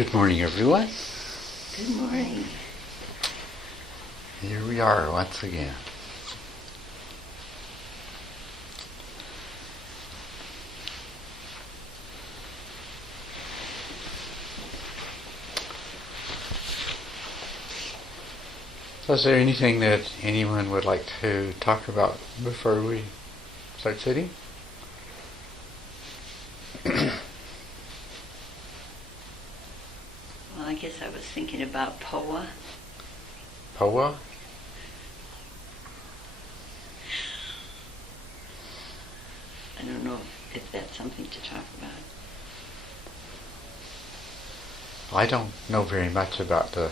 Good morning, everyone. Good morning. Here we are once again. So is there anything that anyone would like to talk about before we start sitting? Well, I guess I was thinking about POA. POA? I don't know if that's something to talk about. I don't know very much about the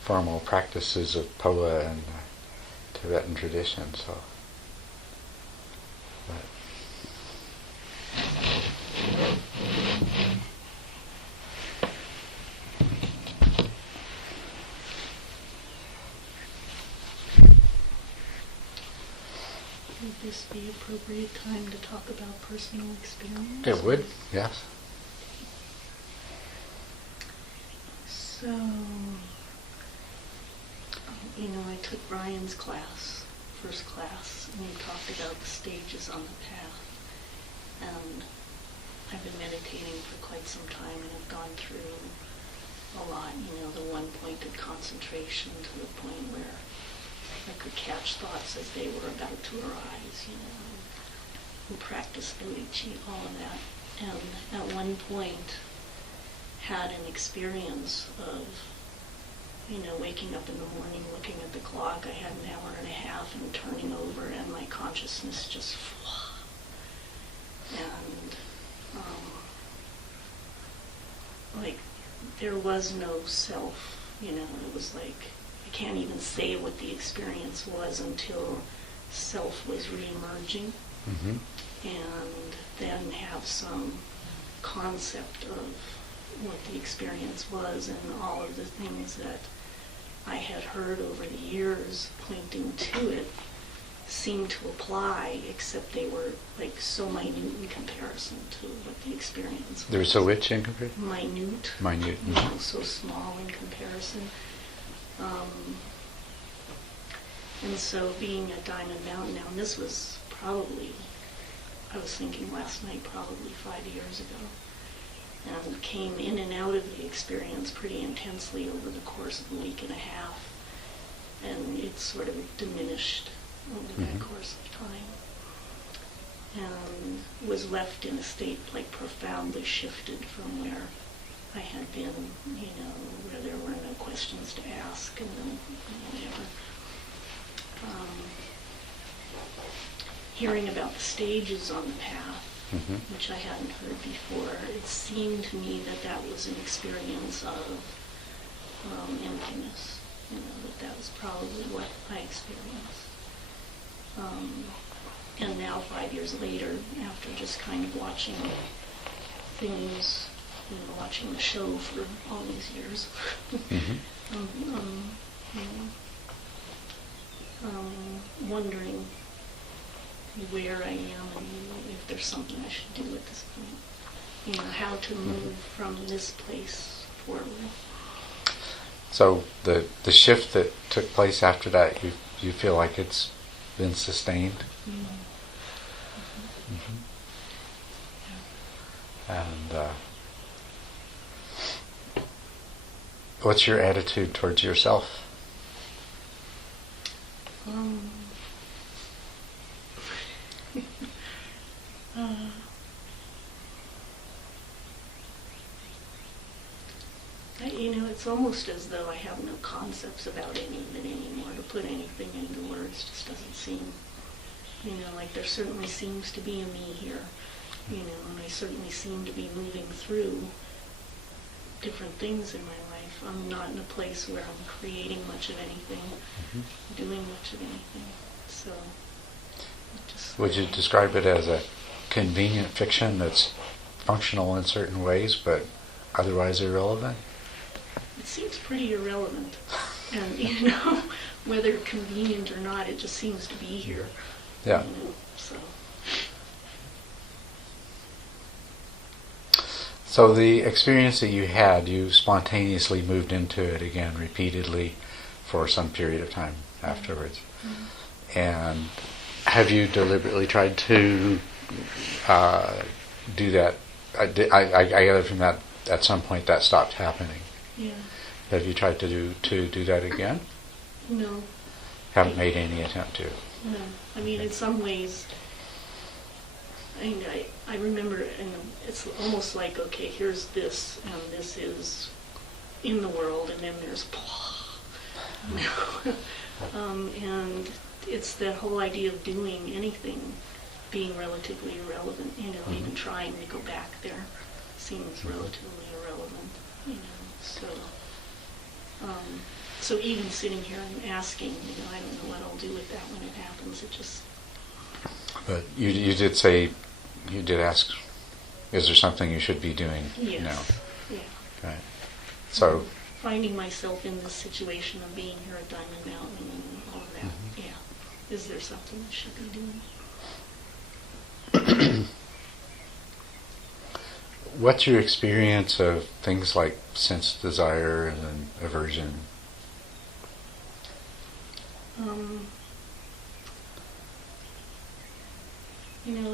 formal practices of POA and Tibetan tradition, so. But. Would this be appropriate time to talk about personal experience? It would, yes. So, I took Brian's class, first class, and he talked about the stages on the path. And I've been meditating for quite some time and have gone through a lot, the one-pointed concentration to the point where I could catch thoughts as they were about to arise, and practice bodhicitta, all of that. And at one point had an experience of, waking up in the morning, looking at the clock. I had an hour and a half and turning over, and my consciousness just, and there was no self, it was like, I can't even say what the experience was until self was re-emerging, and then have some concept of what the experience was, and all of the things that I had heard over the years pointing to it seemed to apply, except they were so minute in comparison to what the experience was. They were so which in comparison? Minute. Minute. So small in comparison. And so being at Diamond Mountain now, and this was probably, I was thinking last night, probably 5 years ago, and came in and out of the experience pretty intensely over the course of a week and a half, and it sort of diminished over that course of time, and was left in a state profoundly shifted from where I had been, where there were no questions to ask, and then whatever. Hearing about the stages on the path, which I hadn't heard before, it seemed to me that was an experience of emptiness, that was probably what I experienced. And now 5 years later, after just kind of watching things, watching the show for all these years, wondering where I am and if there's something I should do at this point. How to move from this place forward. So the shift that took place after that, you feel like it's been sustained? And what's your attitude towards yourself? It's almost as though I have no concepts about any of it anymore. To put anything into words just doesn't seem, there certainly seems to be a me here, and I certainly seem to be moving through different things in my life. I'm not in a place where I'm creating much of anything, doing much of anything. So, would you describe it as a convenient fiction that's functional in certain ways, but otherwise irrelevant? It seems pretty irrelevant, and whether convenient or not, it just seems to be here. Yeah. So So the experience that you had, you spontaneously moved into it again repeatedly for some period of time afterwards. Mm-hmm. And have you deliberately tried to do that? I gather from that at some point that stopped happening. Yeah. Have you tried to do that again? No. Haven't made any attempt to. No. I mean, in some ways, I remember, and it's almost like, okay, here's this, and this is in the world, and then there's and it's that whole idea of doing anything being relatively irrelevant, even trying to go back there seems relatively irrelevant, so so even sitting here and asking, I don't know what I'll do with that when it happens. It just... But you did say, you did ask, is there something you should be doing yes. now? Yeah. Right. So... Finding myself in this situation of being here at Diamond Mountain and all of that, yeah. Is there something I should be doing? What's your experience of things like sense desire and aversion?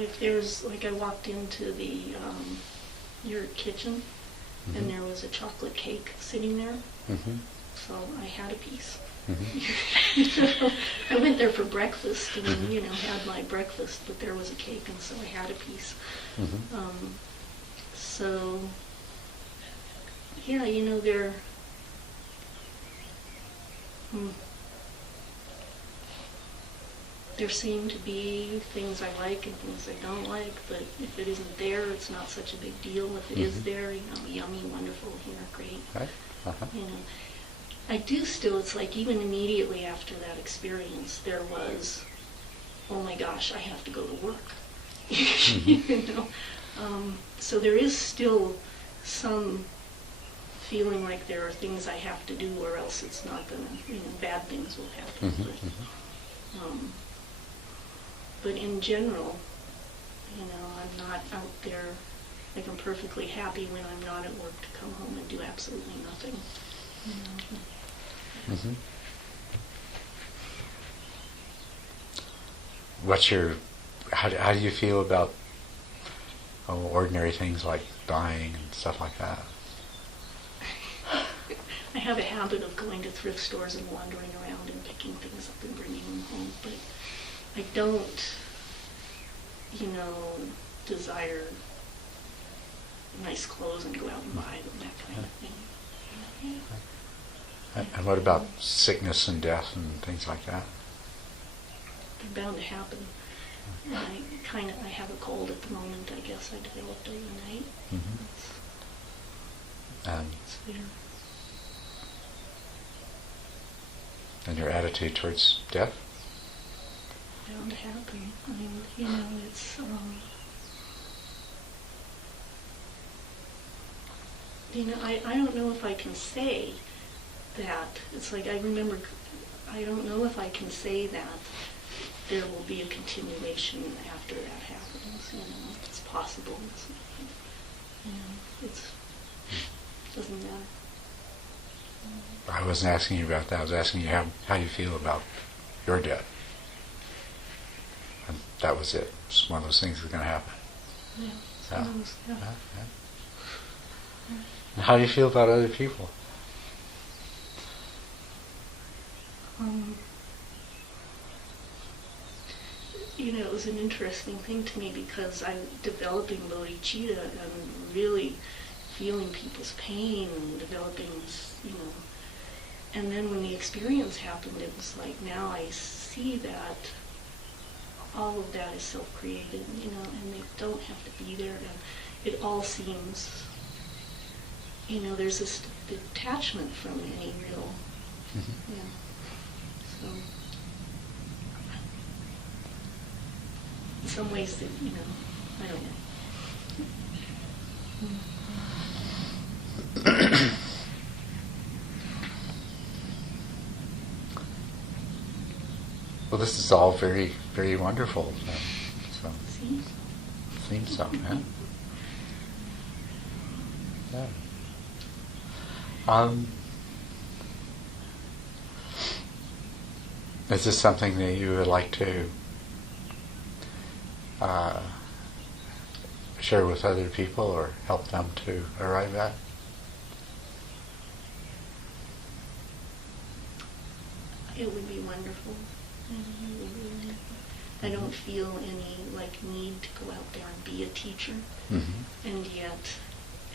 If there's, like, I walked into your kitchen, and there was a chocolate cake sitting there, so I had a piece. I went there for breakfast and had my breakfast, but there was a cake, and so I had a piece. So yeah, there seem to be things I like and things I don't like, but if it isn't there, it's not such a big deal. If it is there, yummy, wonderful, great. Right. I do still, it's like even immediately after that experience, there was, oh my gosh, I have to go to work. So there is still some feeling like there are things I have to do, or else it's not going to, bad things will happen. But in general, I'm not out there, like I'm perfectly happy when I'm not at work to come home and do absolutely nothing. How do you feel about ordinary things like dying and stuff like that? I have a habit of going to thrift stores and wandering around and picking things up and bringing them home, but I don't, desire nice clothes and go out and buy them, that kind of thing. And what about sickness and death and things like that? They're bound to happen. And I have a cold at the moment, I guess I developed overnight. It's there. And your attitude towards death? Bound to happen. It's I don't know if I can say that. It's like I remember, I don't know if I can say that there will be a continuation after that happens. It's possible. It doesn't matter. I wasn't asking you about that. I was asking you how you feel about your death. And that was it. It's one of those things that's going to happen. Yeah. And how do you feel about other people? It was an interesting thing to me because I'm developing bodhicitta and really feeling people's pain and developing this, and then when the experience happened, it was like now I see that all of that is self-created, and they don't have to be there, and it all seems, there's this detachment from any real, so in some ways that, I don't know. Well, this is all very, very wonderful. So See? seems so, yeah. Yeah. Um, is this something that you would like to share with other people or help them to arrive at? It would be wonderful. It would be wonderful. I don't feel any need to go out there and be a teacher, and yet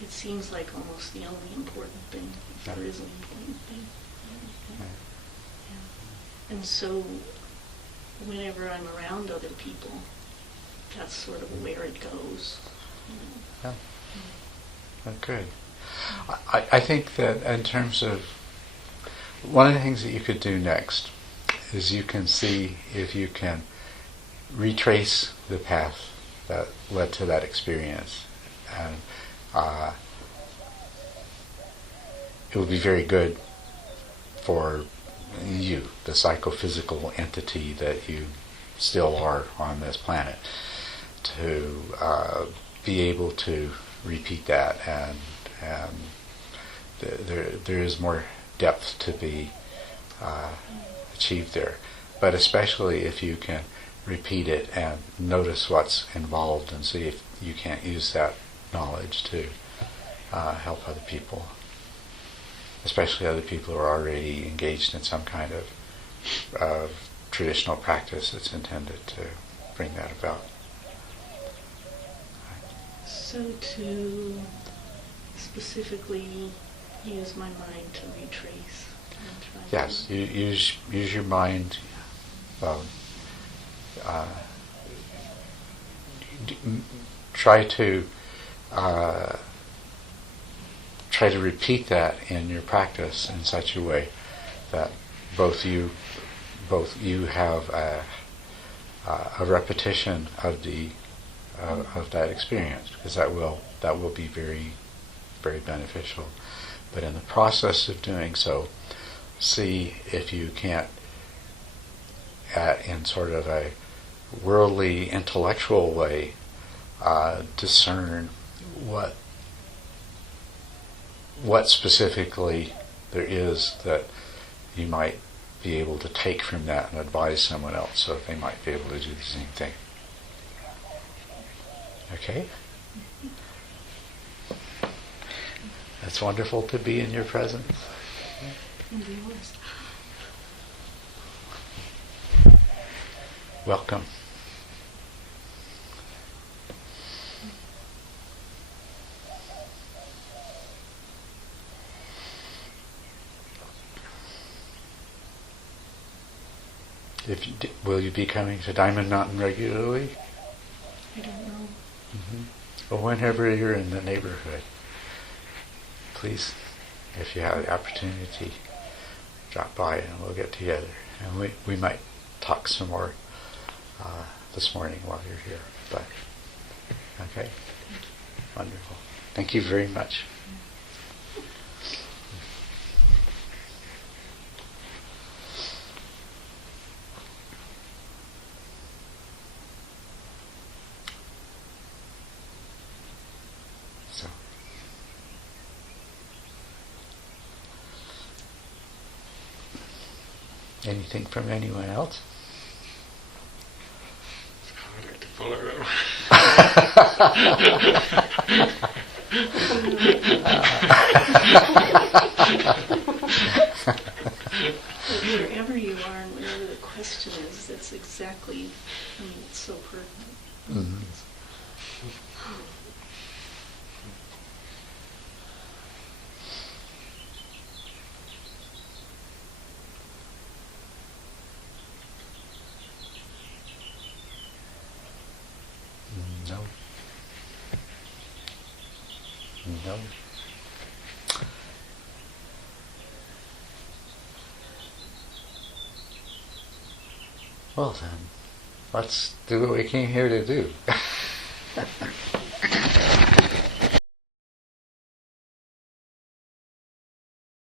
it seems like almost the only important thing, if there is an important thing. Yeah. And so whenever I'm around other people, that's sort of where it goes. Yeah. Oh, good. I think that in terms of one of the things that you could do next is you can see if you can retrace the path that led to that experience, and it would be very good for you, the psychophysical entity that you still are on this planet, to be able to repeat that, and there is more depth to be achieved there. But especially if you can repeat it and notice what's involved and see if you can't use that knowledge to help other people, especially other people who are already engaged in some kind of traditional practice that's intended to bring that about. So to specifically use my mind to retrace. And try Yes, to use your mind. Try to repeat that in your practice in such a way that both you have a repetition of that experience, because that will be very, very beneficial. But in the process of doing so, see if you can't, in sort of a worldly, intellectual way, discern what specifically there is that you might be able to take from that and advise someone else so that they might be able to do the same thing. Okay? It's wonderful to be in your presence. and be honest. Welcome. Will you be coming to Diamond Mountain regularly? I don't know. Well, whenever you're in the neighborhood, please, if you have the opportunity, drop by and we'll get together. And we might talk some more this morning while you're here. But okay, wonderful. Thank you very much. So. Anything from anyone else? I'd like to follow it. But wherever you are and whatever the question is, that's exactly, it's so pertinent. Mm-hmm. No. No. Well then, let's do what we came here to do.